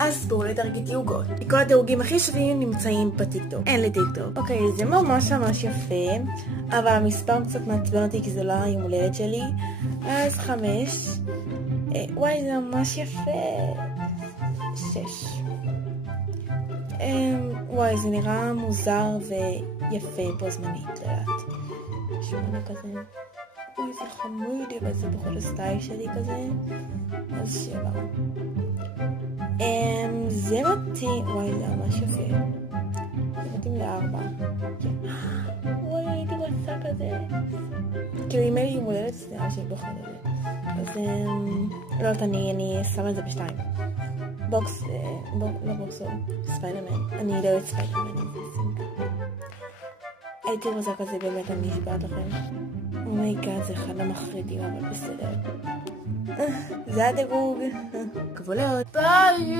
אז בואו לדרג איתי עוגות. כל הדירוגים הכי שווים נמצאים בטיקטוק. אין לי טיקטוק. אוקיי, זה ממש ממש יפה, אבל המספר קצת מעצבן אותי כי זה לא היום הולדת שלי. אז 5. וואי, זה ממש יפה. 6. וואי, זה נראה מוזר ויפה בו זמנית, לדעת. 8 כזה. אוי, זה חמוד, אבל זה בכל הסטייל שלי כזה. אז 7. זה מתאים, וואי, זה ממש יפה. זה מתאים ל4. וואי, הייתי רוצה כזה. כאילו, אם הייתי מולדת, זה נראה שאני בכל את זה. אז לא יודעת, אני שמה את זה ב2. בוקס, לא בוקסור, ספיידרמן. אני לא יודעת ספיידרמן. הייתי רוצה כזה באמת, אני נשבעת לכם. אומייגאד, זה אחד המחרידים, אבל בסדר. זה הדירוג. כבולות. ביי!